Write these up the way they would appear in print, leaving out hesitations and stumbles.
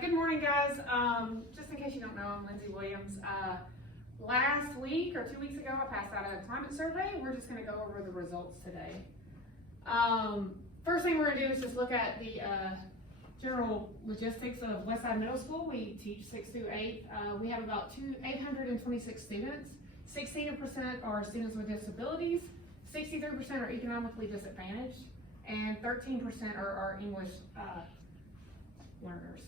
Good morning, guys. Just in case you don't know, I'm Lindsey Williams. Last week or 2 weeks ago, I passed out a climate survey. We're just going to go over the results today. First thing we're going to do is just look at the general logistics of Westside Middle School. We teach 6th through 8th. We have about 826 students. 16% are students with disabilities, 63% are economically disadvantaged, and 13% are our English learners.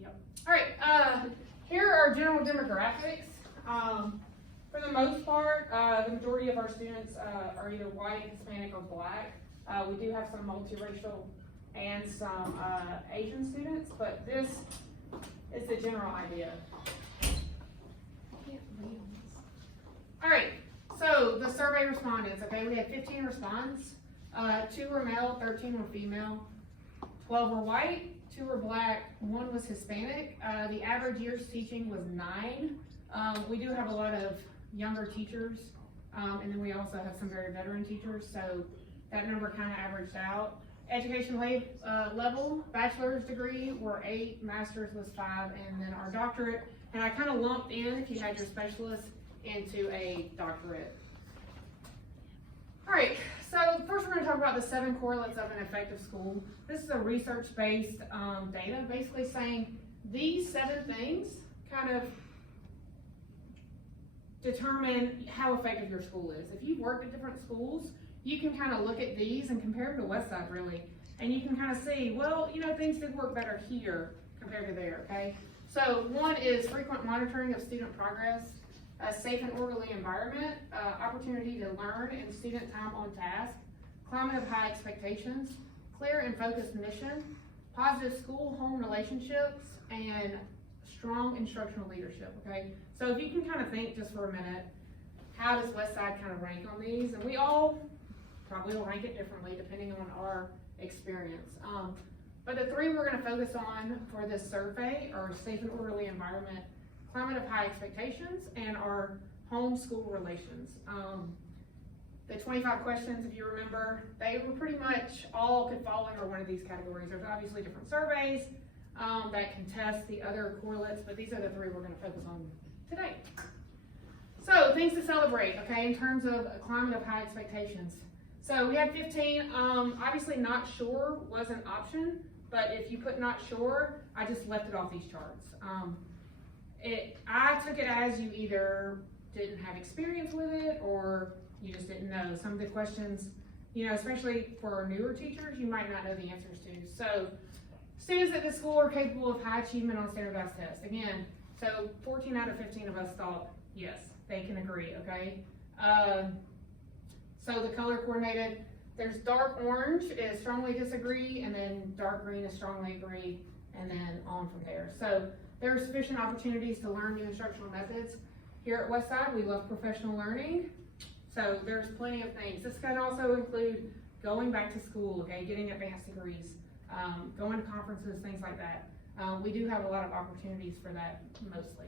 Yep. All right, here are general demographics. For the most part, the majority of our students are either white, Hispanic, or black. We do have some multiracial and some Asian students, but this is the general idea. All right, so the survey respondents, okay, we had 15 respondents. 2 were male, 13 were female, 12 were white, 2 were black, 1 was Hispanic. The average years teaching was 9. We do have a lot of younger teachers, and then we also have some very veteran teachers, so that number kind of averaged out. Education level, bachelor's degree were 8, master's was 5, and then our doctorate, and I kind of lumped in, if you had your specialist, into a doctorate. All right, so first we're going to talk about the 7 correlates of an effective school. This is a research-based data, basically saying these 7 things kind of determine how effective your school is. If you've worked at different schools, you can kind of look at these and compare them to Westside, really, and you can kind of see, well, you know, things did work better here compared to there, okay? So 1 is frequent monitoring of student progress, a safe and orderly environment, opportunity to learn and student time on task, climate of high expectations, clear and focused mission, positive school-home relationships, and strong instructional leadership, okay? So if you can kind of think just for a minute, how does Westside kind of rank on these? And we all probably will rank it differently depending on our experience. But the 3 we're gonna focus on for this survey are safe and orderly environment, climate of high expectations, and our home-school relations. The 25 questions, if you remember, they were pretty much all could fall under one of these categories. There's obviously different surveys that can test the other correlates, but these are the 3 we're going to focus on today. So things to celebrate, okay, in terms of a climate of high expectations. So we had 15, obviously not sure was an option, but if you put not sure, I just left it off these charts. I took it as you either didn't have experience with it or you just didn't know. Some of the questions, you know, especially for our newer teachers, you might not know the answers to. So students at this school are capable of high achievement on standardized tests. Again, so 14 out of 15 of us thought, yes, they can agree, okay? So the color coordinated, there's dark orange is strongly disagree, and then dark green is strongly agree, and then on from there. So there are sufficient opportunities to learn new instructional methods. Here at Westside, we love professional learning. So there's plenty of things. This can also include going back to school, okay, getting advanced degrees, going to conferences, things like that. We do have a lot of opportunities for that mostly.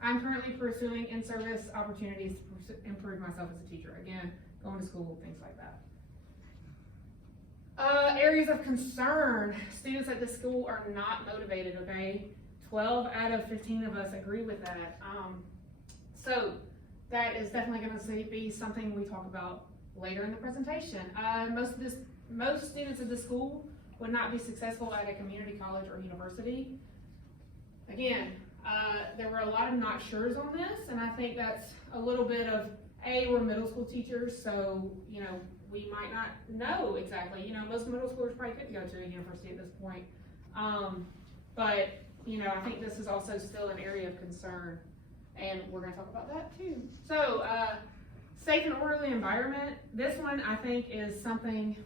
I'm currently pursuing in-service opportunities to improve myself as a teacher. Again, going to school, things like that. Areas of concern. Students at this school are not motivated, okay? 12 out of 15 of us agree with that. So that is definitely going to be something we talk about later in the presentation. Most students at this school would not be successful at a community college or university. Again, there were a lot of not sures on this, and I think that's a little bit of, we're middle school teachers, so, you know, we might not know exactly. You know, most middle schoolers probably couldn't go to a university at this point. But, you know, I think this is also still an area of concern, and we're going to talk about that too. So, safe and orderly environment. This one, I think, is something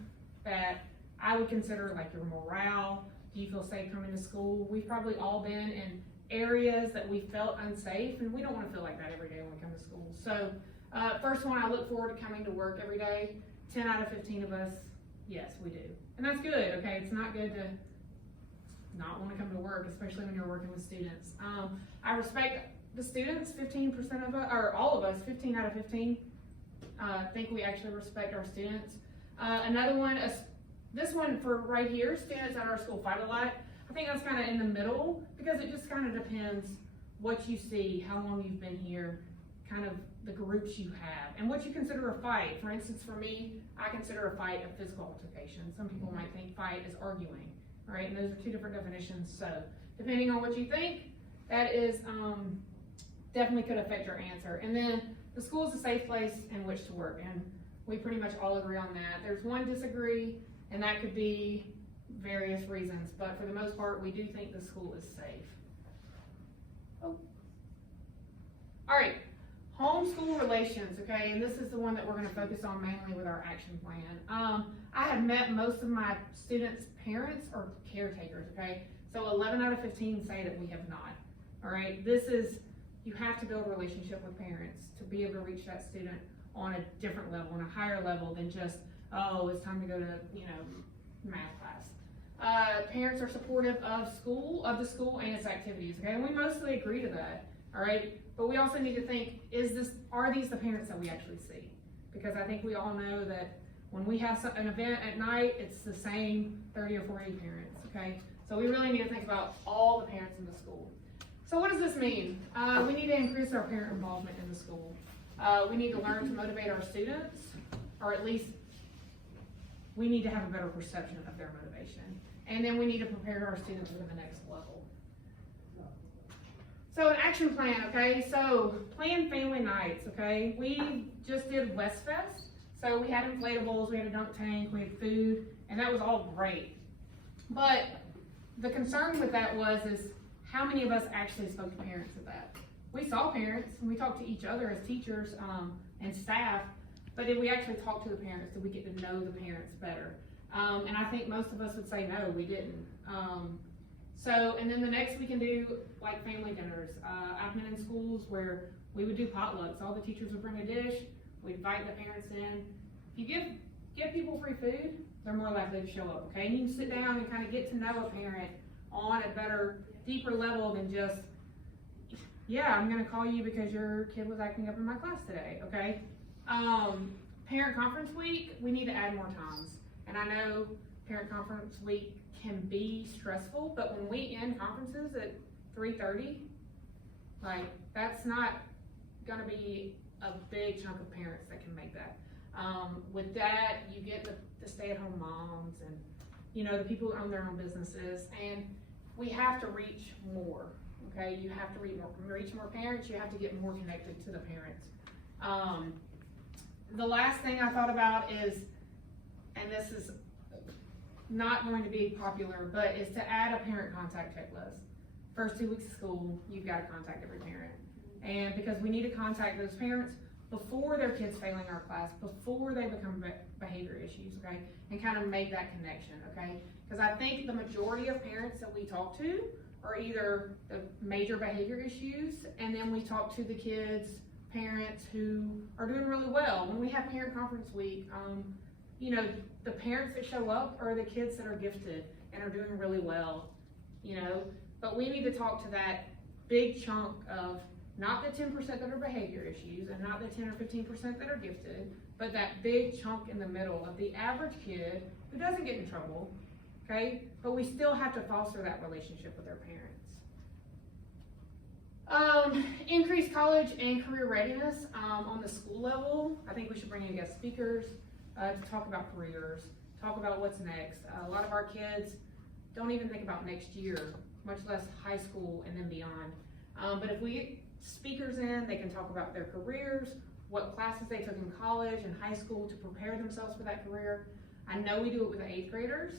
that I would consider like your morale. Do you feel safe coming to school? We've probably all been in areas that we felt unsafe, and we don't want to feel like that every day when we come to school. So, first one, I look forward to coming to work every day. 10 out of 15 of us, yes, we do. And that's good, okay? It's not good to not want to come to work, especially when you're working with students. I respect the students, 15% of us, or all of us, 15 out of 15, think we actually respect our students. Another one, this one for right here, students at our school fight a lot. I think that's kind of in the middle, because it just kind of depends what you see, how long you've been here, kind of the groups you have, and what you consider a fight. For instance, for me, I consider a fight a physical altercation. Some people might think fight is arguing, right? And those are two different definitions. So depending on what you think, that is definitely could affect your answer. And then the school is a safe place in which to work, and we pretty much all agree on that. There's one disagree, and that could be various reasons, but for the most part, we do think the school is safe. Oh. All right, homeschool relations, okay, and this is the one that we're gonna focus on mainly with our action plan. I have met most of my students' parents or caretakers, okay? So 11 out of 15 say that we have not, all right? This is, you have to build a relationship with parents to be able to reach that student on a different level, on a higher level than just, oh, it's time to go to, you know, math class. Parents are supportive of the school and its activities, okay? And we mostly agree to that, all right? But we also need to think, are these the parents that we actually see? Because I think we all know that when we have an event at night, it's the same 30 or 40 parents, okay? So we really need to think about all the parents in the school. So what does this mean? We need to increase our parent involvement in the school. We need to learn to motivate our students, or at least we need to have a better perception of their motivation. And then we need to prepare our students for the next level. So an action plan, okay? So plan family nights, okay? We just did West Fest. So we had inflatables, we had a dunk tank, we had food, and that was all great. But the concern with that is how many of us actually spoke to parents at that? We saw parents, and we talked to each other as teachers and staff, but did we actually talk to the parents? Did we get to know the parents better? And I think most of us would say no, we didn't. And then the next we can do like family dinners. I've been in schools where we would do potlucks. All the teachers would bring a dish, we'd invite the parents in. If you give people free food, they're more likely to show up, okay? And you can sit down and kind of get to know a parent on a better, deeper level than just, yeah, I'm gonna call you because your kid was acting up in my class today, okay? Parent conference week, we need to add more times. And I know parent conference week can be stressful, but when we end conferences at 3:30, like, that's not gonna be a big chunk of parents that can make that. With that, you get the stay-at-home moms and, you know, the people who own their own businesses, and we have to reach more, okay? You have to reach more parents, you have to get more connected to the parents. The last thing I thought about is, and this is not going to be popular, but is to add a parent contact checklist. First 2 weeks of school, you've got to contact every parent. And because we need to contact those parents before their kids failing our class, before they become behavior issues, okay? And kind of make that connection, okay? Because I think the majority of parents that we talk to are either the major behavior issues, and then we talk to the kids, parents who are doing really well. When we have parent conference week, you know, the parents that show up are the kids that are gifted and are doing really well, you know? But we need to talk to that big chunk of not the 10% that are behavior issues and not the 10 or 15% that are gifted, but that big chunk in the middle of the average kid who doesn't get in trouble, okay? But we still have to foster that relationship with their parents. Increase college and career readiness on the school level. I think we should bring in guest speakers to talk about careers, talk about what's next. A lot of our kids don't even think about next year, much less high school and then beyond. But if we get speakers in, they can talk about their careers, what classes they took in college and high school to prepare themselves for that career. I know we do it with the 8th graders,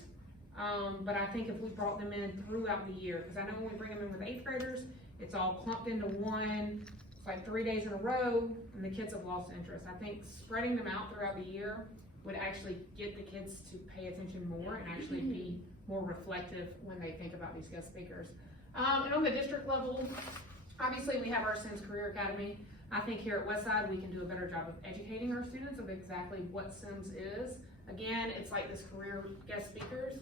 but I think if we brought them in throughout the year, because I know when we bring them in with 8th graders, it's all clumped into one, it's like 3 days in a row, and the kids have lost interest. I think spreading them out throughout the year would actually get the kids to pay attention more and actually be more reflective when they think about these guest speakers. And on the district level, obviously we have our Sims Career Academy. I think here at Westside we can do a better job of educating our students of exactly what Sims is. Again, it's like this career guest speakers.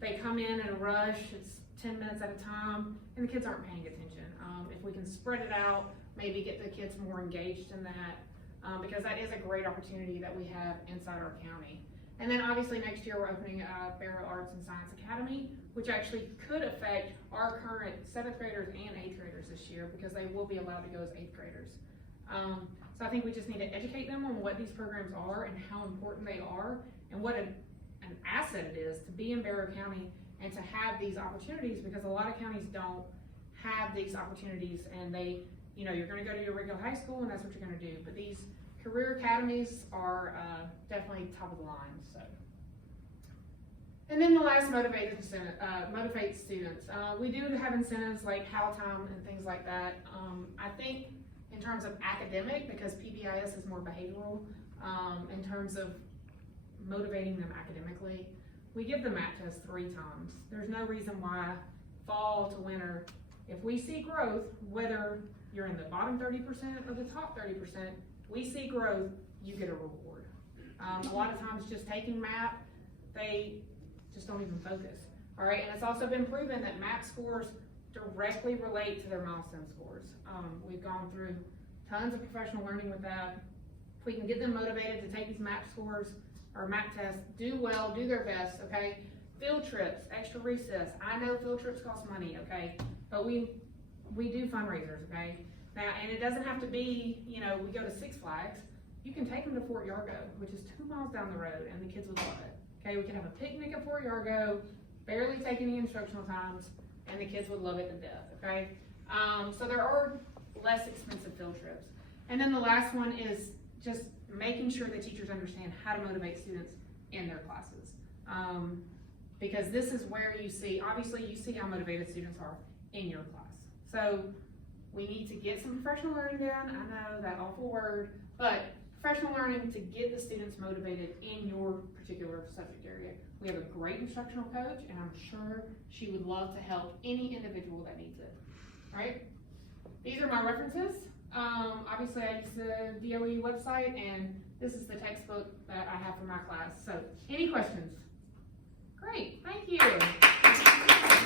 They come in a rush, it's 10 minutes at a time, and the kids aren't paying attention. If we can spread it out, maybe get the kids more engaged in that, because that is a great opportunity that we have inside our county. And then obviously next year we're opening a Barrow Arts and Science Academy, which actually could affect our current 7th graders and 8th graders this year because they will be allowed to go as 8th graders. So I think we just need to educate them on what these programs are and how important they are and what an asset it is to be in Barrow County and to have these opportunities, because a lot of counties don't have these opportunities, and they, you know, you're going to go to your regular high school and that's what you're going to do. But these career academies are definitely top of the line. So, and then the last motivate students. We do have incentives like How Time and things like that. I think in terms of academic, because PBIS is more behavioral, in terms of motivating them academically, we give the MAT test 3 times. There's no reason why fall to winter, if we see growth, whether you're in the bottom 30% or the top 30%, we see growth, you get a reward. A lot of times just taking MAP, they just don't even focus. All right, and it's also been proven that MAP scores directly relate to their milestone scores. We've gone through tons of professional learning with that. If we can get them motivated to take these MAP scores or MAP tests, do well, do their best, okay? Field trips, extra recess. I know field trips cost money, okay? But we do fundraisers, okay? Now, and it doesn't have to be, you know, we go to Six Flags. You can take them to Fort Yargo, which is 2 miles down the road, and the kids would love it. Okay, we can have a picnic at Fort Yargo, barely take any instructional times, and the kids would love it to death, okay? So there are less expensive field trips. And then the last one is just making sure that teachers understand how to motivate students in their classes. Because this is where you see, obviously you see how motivated students are in your class. So we need to get some professional learning done. I know that awful word, but professional learning to get the students motivated in your particular subject area. We have a great instructional coach, and I'm sure she would love to help any individual that needs it. All right? These are my references. Obviously, I use the DOE website, and this is the textbook that I have for my class. So, any questions? Great, thank you.